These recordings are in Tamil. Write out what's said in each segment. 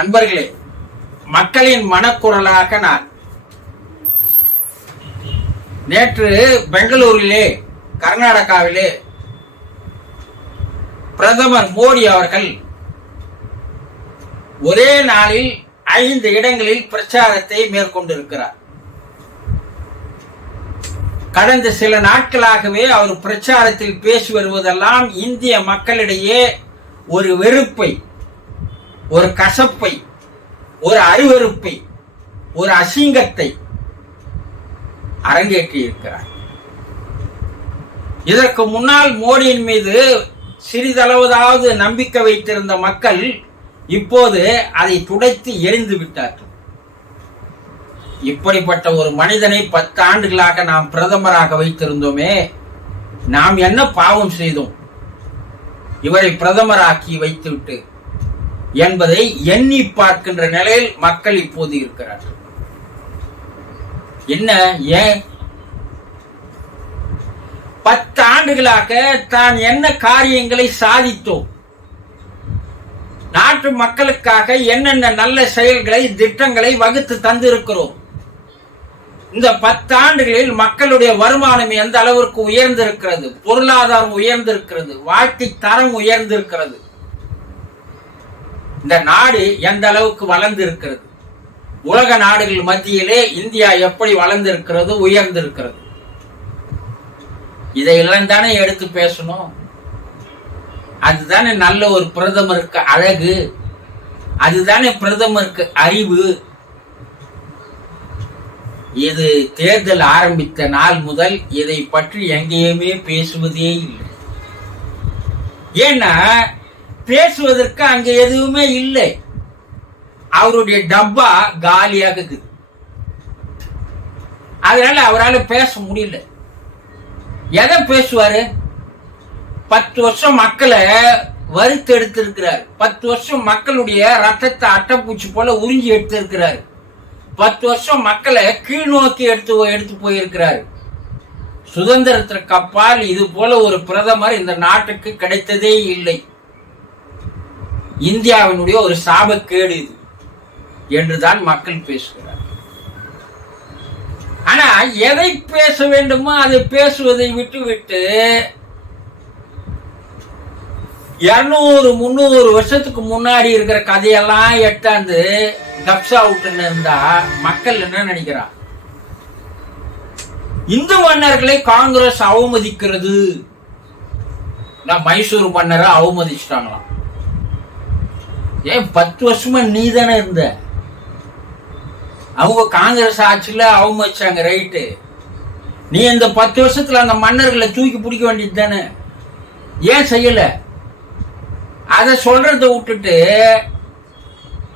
அன்பர்களே, மக்களின் மனக்குரலாக நான் நேற்று பெங்களூரிலே, கர்நாடகாவிலே பிரதமர் மோடி அவர்கள் ஒரே நாளில் 5 இடங்களில் பிரச்சாரத்தை மேற்கொண்டிருக்கிறார். கடந்த சில நாட்களாகவே அவர் பிரச்சாரத்தில் பேசி வருவதெல்லாம் இந்திய மக்களிடையே ஒரு வெறுப்பை, ஒரு கசப்பை, ஒரு அருவருப்பை, ஒரு அசிங்கத்தை அரங்கேற்றி இருக்கிறார். இதற்கு முன்னால் மோடியின் மீது சிறிதளவுதாவது நம்பிக்கை வைத்திருந்த மக்கள் இப்போது அதை துடைத்து எரிந்து விட்டார்கள். இப்படிப்பட்ட ஒரு மனிதனை 10 ஆண்டுகளாக நாம் பிரதமராக வைத்திருந்தோமே, நாம் என்ன பாவம் செய்தோம் இவரை பிரதமராக்கி வைத்துவிட்டு என்பதை எண்ணி பார்க்கின்ற நிலையில் மக்கள் இப்போது இருக்கிறார்கள். என்ன, ஏன் 10 ஆண்டுகளாக தான் என்ன காரியங்களை சாதித்தோம், நாட்டு மக்களுக்காக என்னென்ன நல்ல செயல்களை, திட்டங்களை வகுத்து தந்திருக்கிறோம். இந்த 10 ஆண்டுகளில் மக்களுடைய வருமானம் எந்த அளவிற்கு உயர்ந்திருக்கிறது, பொருளாதாரம் உயர்ந்திருக்கிறது, வாழ்க்கை தரம் உயர்ந்திருக்கிறது, இந்த நாடு எந்த அளவுக்கு வளர்ந்திருக்கிறது, உலக நாடுகள் மத்தியிலே இந்தியா எப்படி வளர்ந்திருக்கிறது, உயர்ந்திருக்கிறது, இதையெல்லாம் தானே எடுத்து பேசணும். அதுதானே நல்ல ஒரு பிரதமருக்கு அழகு, அதுதானே பிரதமருக்கு அறிவு. இது தேர்தல் ஆரம்பித்த நாள் முதல் இதை பற்றி எங்கேயுமே பேசுவதே இல்லை. ஏன்னா பேசுவதற்கு அங்க எதுவுமே இல்லை. அவருடைய டப்பா காலியாக இருக்குது. அதனால அவரால் பேச முடியல. எதை பேசுவாரு? 10 வருஷம் மக்களை வறுத்து எடுத்திருக்கிறார். 10 வருஷம் மக்களுடைய ரத்தத்தை அட்டைப்பூச்சி போல உறிஞ்சி எடுத்திருக்கிறார். 10 வருஷம் மக்களை கீழ் நோக்கி எடுத்து போயிருக்கிறார். சுதந்திரத்திற்கு அப்பால் இது போல ஒரு பிரதமர் இந்த நாட்டுக்கு கிடைத்ததே இல்லை. இந்தியாவினுடைய ஒரு சாபக்கேடு இது என்றுதான் மக்கள் பேசுகிறார். ஆனா எதை பேச வேண்டுமோ அதை பேசுவதை விட்டு 200-300 வருஷத்துக்கு முன்னாடி இருக்கிற கதையெல்லாம் எட்டாந்து கப்சா விட்டுன்னு இருந்தா மக்கள் என்ன நினைக்கிறான்? இந்து மன்னர்களை காங்கிரஸ் அவமதிக்கிறது. நான் மைசூர் மன்னரை அவமதிச்சிட்டாங்களாம். ஏன் 10 வருஷமா நீ தானே இருந்த? அவங்க காங்கிரஸ் ஆட்சியில அவமதிச்சாங்க, ரைட்டு. நீ இந்த 10 வருஷத்துல அந்த மன்னர்களை தூக்கி பிடிக்க வேண்டியது தானே, ஏன் செய்யல? அதை சொல்றத விட்டுட்டு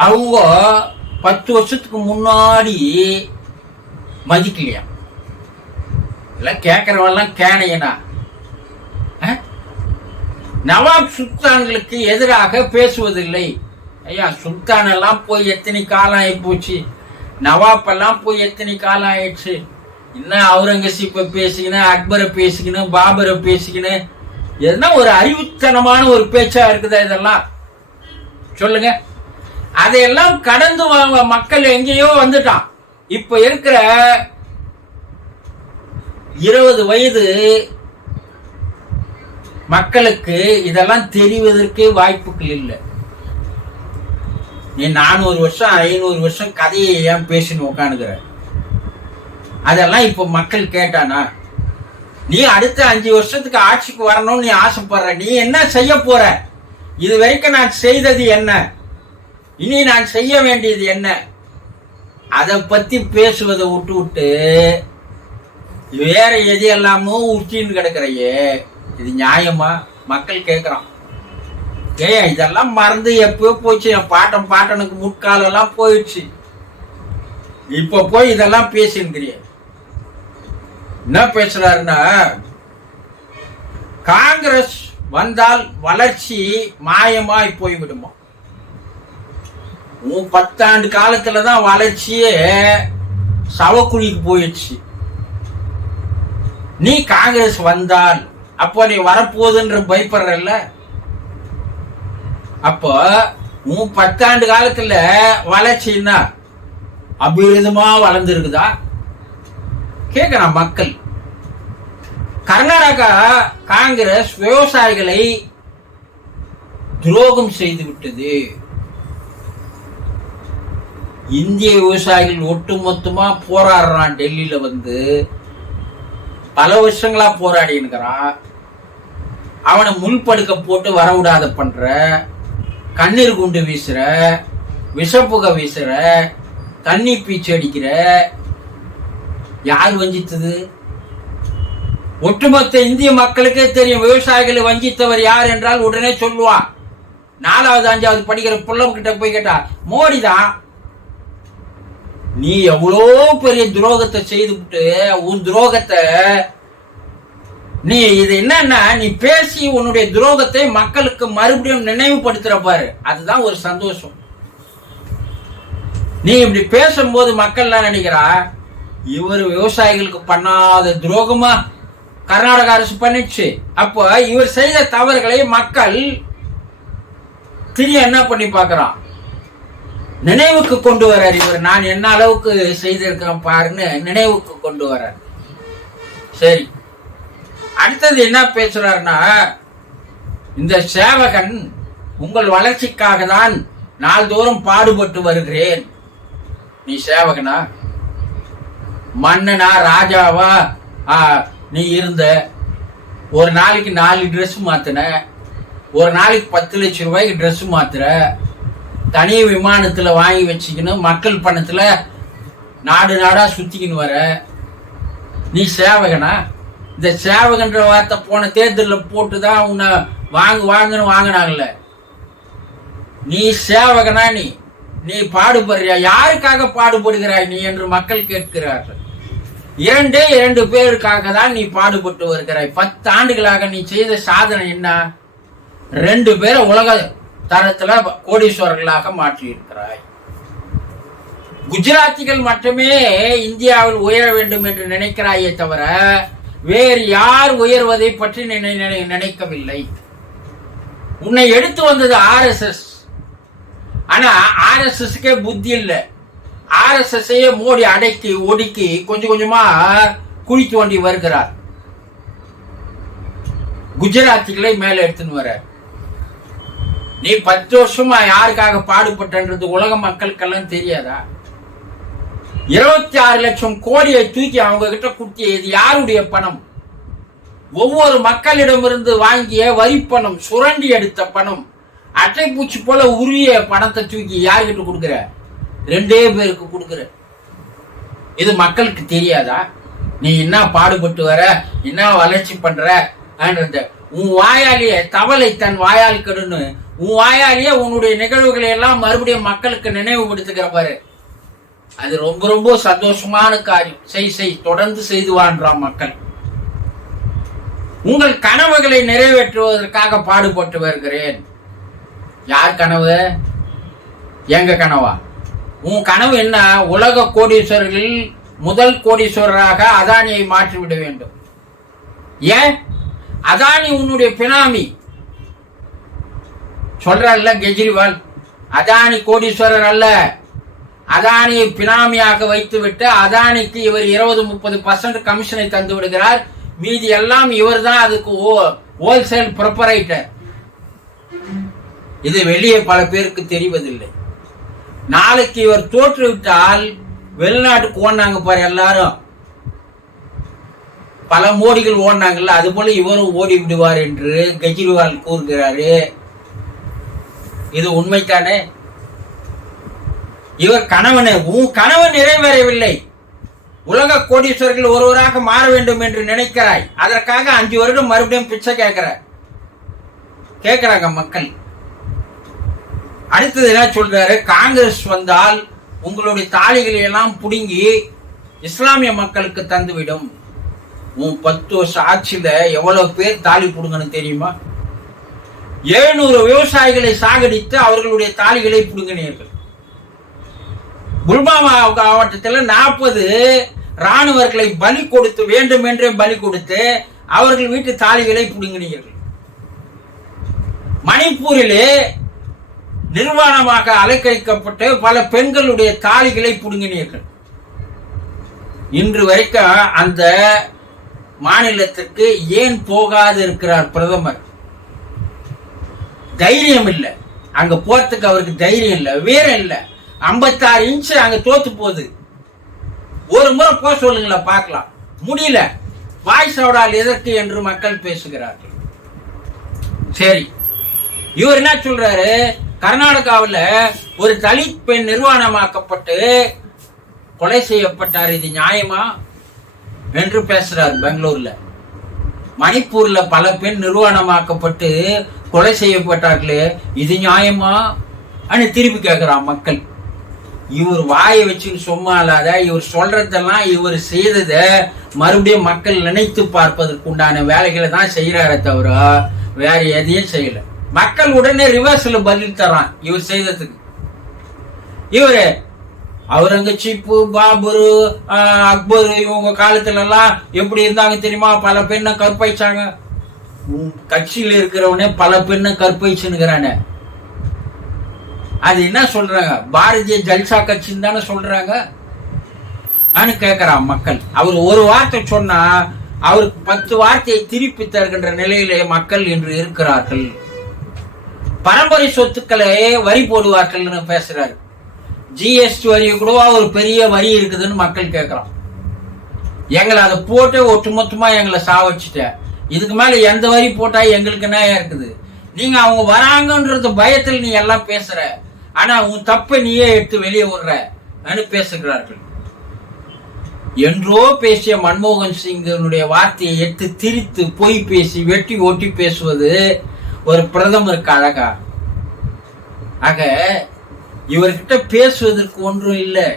அவங்க 10 வருஷத்துக்கு முன்னாடி மதிக்கலையா? எல்லாம் கேட்கறவெல்லாம் கேனையனா? நவாப் சுல்தான்களுக்கு எதிராக பேசுவதில்லை. ஐயா, சுல்தான் எல்லாம் போய் எத்தனை காலம் ஆகி போச்சு, நவாப் எல்லாம் போய் எத்தனை காலம் ஆயிடுச்சு. இன்னும் அவுரங்கசீப்பை பேசிக்கினேன், அக்பரை பேசிக்கினேன், பாபரை பேசிக்கினேன். எதுனா ஒரு அறிவுத்தனமான ஒரு பேச்சா இருக்குதா? இதெல்லாம் சொல்லுங்க. அதையெல்லாம் கடந்து வாங்க மக்கள் எங்கேயோ வந்துட்டான். இப்ப இருக்கிற 20 வயது மக்களுக்கு இதெல்லாம் தெரிவதற்கே வாய்ப்புகள் இல்லை. நீ 400 வருஷம் 500 வருஷம் கதையை ஏன் பேசின்னு உட்காந்துக்கிற? அதெல்லாம் இப்ப மக்கள் கேட்டானா? நீ அடுத்த 5 வருஷத்துக்கு ஆட்சிக்கு வரணும்னு நீ ஆசைப்படுற. நீ என்ன செய்ய போற? இது வரைக்கும் நான் செய்தது என்ன, இனி நான் செய்ய வேண்டியது என்ன, அதை பத்தி பேசுவதை விட்டு வேற எது எல்லாமோ உச்சின்னு கிடக்குறையே, இது நியாயமா? மக்கள் கேட்கிறான். இதெல்லாம் மறந்து எப்பயோ போச்சு. என் பாட்டனுக்கு முற்காலம் எல்லாம் போயிடுச்சு. இப்ப போய் இதெல்லாம் பேசின்றிய. என்ன பேசுறாருன்னா, காங்கிரஸ் வந்தால் வளர்ச்சி மாயமாய் போய்விடுமா? உன் 10 ஆண்டு காலத்துலதான் வளர்ச்சியே சவக்குழிக்கு போயிடுச்சு. நீ காங்கிரஸ் வந்தால் அப்போ நீ வரப்போகுதுன்ற பயப்படுறல்ல. அப்போ உன் 10 ஆண்டு காலத்துல வளர்ச்சின்னா அபிவிருதமா வளர்ந்துருக்குதா கேக்குறான் மக்கள். கர்நாடகா காங்கிரஸ் விவசாயிகளை துரோகம் செய்து விட்டது. இந்திய விவசாயிகள் ஒட்டுமொத்தமா போராடுறான். டெல்லியில வந்து பல வருஷங்களா போராடி இருக்கிறான். அவனை முள்படுக்க போட்டு வரவிடாத பண்ற, கண்ணீர் குண்டு வீசுற, விஷப்புகை வீசுற, தண்ணி பீச்சு அடிக்கிற. யார் வஞ்சித்தது? ஒட்டுமொத்த இந்திய மக்களுக்கே தெரியும் விவசாயிகளை வஞ்சித்தவர் யார் என்றால் உடனே சொல்லுவான். 4வது 5வது படிக்கிற புள்ளம் கிட்ட போய் கேட்டா மோடி தான். நீ எவ்வளோ பெரிய துரோகத்தை செய்துவிட்டு உன் துரோகத்தை நீ இது என்னன்னா நீ பேசி உன்னுடைய துரோகத்தை மக்களுக்கு மறுபடியும் நினைவுபடுத்துற பாரு, அதுதான் ஒரு சந்தோஷம். நீ இப்படி பேசும்போது மக்கள் எல்லாம் நினைக்கிறா இவர் விவசாயிகளுக்கு பண்ணாத துரோகமா கர்நாடக அரசு பண்ணிடுச்சு. அப்போ இவர் செய்த தவறுகளை மக்கள் திரும்ப என்ன பண்ணி பார்க்கறான், நினைவுக்கு கொண்டு வர்றார். இவர் நான் என்ன அளவுக்கு செய்திருக்கிறேன் பாருன்னு நினைவுக்கு கொண்டு வர்றார். சரி, அடுத்தது என்ன பேசுறாருன்னா, இந்த சேவகன் உங்கள் வளர்ச்சிக்காக தான் நாள்தோறும் பாடுபட்டு வருகிறேன். நீ சேவகனா, மன்னனா, ராஜாவா நீ இருந்த? ஒரு நாளைக்கு 4 ட்ரெஸ் மாத்தின, ஒரு நாளைக்கு 10 லட்சம் ரூபாய்க்கு ட்ரெஸ் மாத்துற, தனி விமானத்துல வாங்கி வச்சுக்கணும், மக்கள் பணத்துல நாடு நாடா சுத்திக்கின்னு வர. நீ சேவகனா? இந்த சேவகன்ற வார்த்தை போன தேர்தலில் போட்டுதான் உன்னை வாங்குன்னு வாங்கினாங்கல்ல. நீ சேவகனா? நீ பாடுபடுறியா? யாருக்காக பாடுபடுகிறாய் நீ என்று மக்கள் கேட்கிறார்கள். 2 பேருக்காக தான் நீ பாடுபட்டு வருகிறாய். 10 ஆண்டுகளாக நீ செய்த சாதனை என்ன? 2 பேரை உலக தரத்துல கோடீஸ்வரர்களாக மாற்றி இருக்கிறாய். குஜராத்திகள் மட்டுமே இந்தியாவில் உயர வேண்டும் என்று நினைக்கிறாயே தவிர வேறு யார் உயர்வதை பற்றி நினைக்கவில்லை. உன்னை எடுத்து வந்தது RSS. ஆனா RSSக்கே புத்தி இல்லை. RSS மோடி அடக்கி ஒடுக்கி கொஞ்சம் கொஞ்சமா குழி தோண்டி வருகிறார். குஜராத்திகளை மேல எடுத்துன்னு வர. நீ 10 வருஷமா யாருக்காக பாடுபட்டன்றது உலக மக்களுக்கெல்லாம் தெரியாதா? 26 லட்சம் கோடியை தூக்கி அவங்க கிட்ட கொடுத்தியது யாருடைய பணம்? ஒவ்வொரு மக்களிடமிருந்து வாங்கிய வரி பணம், சுரண்டி எடுத்த பணம், அட்டை பூச்சி போல உரிய பணத்தை தூக்கி யாருக்கிட்ட கொடுக்குற? 2 பேருக்கு கொடுக்குற. இது மக்களுக்கு தெரியாதா? நீ என்ன பாடுபட்டு வர, என்ன வளர்ச்சி பண்ற? உன் வாயாலேயே தவளை தன் வாயால் கெடுன்னு உன் வாயாலேயே உன்னுடைய நிகழ்வுகளை எல்லாம் மறுபடியும் மக்களுக்கு நினைவுபடுத்துகிற பாரு. அது ரொம்ப ரொம்ப சந்தோஷமான காரியம். செய் தொடர்ந்து செய்து வாழ்றான் மக்கள். உங்கள் கனவுகளை நிறைவேற்றுவதற்காக பாடுபட்டு வருகிறேன். யார் கனவு? எங்க கனவா? உன் கனவு என்ன? உலக கோடீஸ்வரர்களில் முதல் கோடீஸ்வரராக அதானியை மாற்றிவிட வேண்டும். ஏன்? அதானி உன்னுடைய பினாமி. சொல்றல்ல கெஜ்ரிவால், அதானி கோடீஸ்வரர் அல்ல, அதானியை பினாமியாக வைத்துவிட்டு அதானிக்கு இவர் 20-30% கமிஷனை தந்து விடுகிறார். மீதி எல்லாம் இவர் தான் அதுக்கு ஹோல்சேல் ப்ரொப்பரைட்டர். இது வெளியே பல பேருக்கு தெரிவதில்லை. நாளைக்கு இவர் தோற்றுவிட்டால் வெளிநாட்டுக்கு ஓடினாங்க பாரு எல்லாரும், பல மோடிகள் ஓடினாங்கல்ல, அது போல இவரும் ஓடி விடுவார் என்று கெஜ்ரிவால் கூறுகிறாரு. இது உண்மைத்தானே? இவர் கணவனே, உன் கனவு நிறைவேறவில்லை. உலக கோடீஸ்வரர்கள் ஒருவராக மாற வேண்டும் என்று நினைக்கிறாய். அதற்காக 5 வருடம் மறுபடியும் பிச்சை கேட்கிறாங்க மக்கள். அடுத்தது என்ன சொல்றாரு? காங்கிரஸ் வந்தால் உங்களுடைய தாலிகளை எல்லாம் புடுங்கி இஸ்லாமிய மக்களுக்கு தந்துவிடும். உன் 10 வருஷம் ஆட்சியில எவ்வளவு பேர் தாலி புடுங்கன்னு தெரியுமா? 700 விவசாயிகளை சாகடித்து அவர்களுடைய தாலிகளை புடுங்கினீர்கள். புல்வாமா மாவட்டத்தில் 40 ராணுவர்களை பலி கொடுத்து, வேண்டும் என்றே பலி கொடுத்து அவர்கள் வீட்டு தாலிகளை புடுங்கினீர்கள். மணிப்பூரிலே நிர்வாணமாக அலைக்கழிக்கப்பட்டு பல பெண்களுடைய தாலிகளை புடுங்கினீர்கள். இன்று வரைக்கும் அந்த மாநிலத்திற்கு ஏன் போகாது இருக்கிறார் பிரதமர்? தைரியம் இல்லை. அங்க போறதுக்கு அவருக்கு தைரியம் இல்லை, வீரம் இல்லை. 56 இன்ச்சு அங்க தோத்து போகுது. ஒரு முறை போக சொல்லுங்களா பார்க்கலாம். முடியல. வாய்ஸ் அவடால் எதற்கு என்று மக்கள் பேசுகிறார்கள். சரி, இவர் என்ன சொல்றாரு? கர்நாடகாவில் ஒரு தலித் பெண் நிர்வாணமாக்கப்பட்டு கொலை செய்யப்பட்டார், இது நியாயமா என்று பேசுறாரு. பெங்களூர்ல, மணிப்பூர்ல பல பெண் நிர்வாணமாக்கப்பட்டு கொலை செய்யப்பட்டார்களே, இது நியாயமா திருப்பி கேட்கிறான் மக்கள். இவர் வாயை வச்சு சும்மா இல்லாத, இவர் சொல்றதெல்லாம் இவர் செய்தத மறுபடியும் மக்கள் நினைத்து பார்ப்பதற்குண்டான வேலைகளை தான் செய்யறாரே தவிர வேற எதையும் செய்யல. மக்கள் உடனே ரிவர்ஸ்ல பதில் தரான் இவர் செய்ததுக்கு. இவரு அவுரங்கசீப்பு, பாபரு, அக்பர் இவங்க காலத்துல எல்லாம் எப்படி இருந்தாங்க தெரியுமா? பல பெண்ணை கற்பழிச்சாங்க. கட்சியில் இருக்கிறவனே பல பெண்ணை கற்பழிச்சுங்கிறானே, அது என்ன சொல்றாங்க? பாரதிய ஜல்சா கட்சின்னு தானே சொல்றாங்க. கேட்கிறான் மக்கள். அவர் ஒரு வார்த்தை சொன்னா அவருக்கு 10 வார்த்தையை திருப்பி தருகின்ற நிலையிலே மக்கள் இன்று இருக்கிறார்கள். பரம்பரை சொத்துக்களை வரி போடுவார்கள் பேசுறாரு. ஜிஎஸ்டி வரி கூட ஒரு பெரிய வரி இருக்குதுன்னு மக்கள் கேட்கலாம். எங்களை அதை போட்டு ஒட்டுமொத்தமா எங்களை சாவச்சிட்ட, இதுக்கு மேல எந்த வரி போட்டா எங்களுக்கு என்ன இருக்குது? நீங்க அவங்க வராங்கன்றது பயத்தில் நீ எல்லாம் பேசுற, ஆனா உன் தப்பை நீயே எடுத்து வெளியே விடுற பேசுகிறார்கள். என்றோ பேசிய மன்மோகன் சிங்கனுடைய வார்த்தையை எடுத்து திரித்து பொய் பேசி வெட்டி ஒட்டி பேசுவது ஒரு பிரதமருக்கு அழகா? ஆக இவர்கிட்ட பேசுவதற்கு ஒன்றும் இல்லை.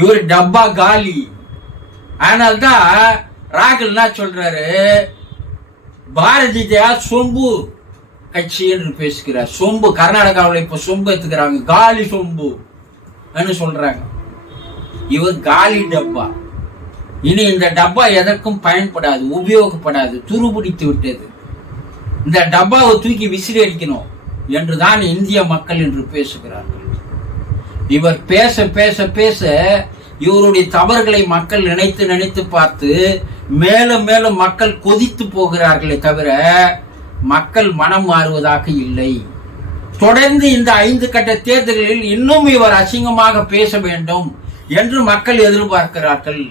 இவர் டப்பா காலி. அதனால்தான் ராகுல் என்ன சொல்றாரு? பாரதிய சொம்பு கட்சி என்று பேசுகிறார். சொம்பு கர்நாடகாவில் இப்ப சொம்பு எடுத்துக்கிறாங்க, காலி சொம்பு சொல்றாங்க. இவர் காலி டப்பா. இனி இந்த டப்பா எதற்கும் பயன்படாது, உபயோகப்படாது, துருபிடித்து விட்டது. இந்த டப்பாவை தூக்கி விசிறி அடிக்கணும் என்றுதான் இந்திய மக்கள் என்று பேசுகிறார்கள். இவர் பேச பேச பேச இவருடைய தவறுகளை மக்கள் நினைத்து நினைத்து பார்த்து மேலும் மேலும் மக்கள் கொதித்து போகிறார்களே தவிர மக்கள் மனம் மாறுவதாக இல்லை. தொடர்ந்து இந்த 5 கட்ட தேர்தல்களில் இன்னும் இவர் அசிங்கமாக பேச வேண்டும் என்று மக்கள் எதிர்பார்க்கிறார்கள்.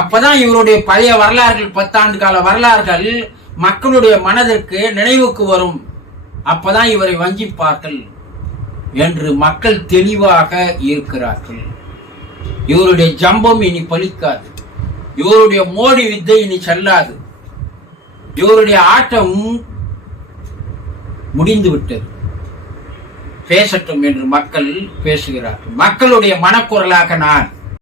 அப்பதான் இவருடைய பழைய வரலாறுகள், 10 ஆண்டு கால வரலாறுகள் மக்களுடைய மனதிற்கு நினைவுக்கு வரும். அப்பதான் இவரை வஞ்சிப்பார்கள் என்று மக்கள் தெளிவாக இருக்கிறார்கள். இவருடைய ஜம்பம் இனி பலிக்காது, இவருடைய மோடி வித்தை இனி செல்லாது, இவருடைய ஆட்டம் முடிந்து விட்டது. பேசட்டும் என்று மக்கள் பேசுகிறார்கள். மக்களுடைய மனக்குரலாக நான்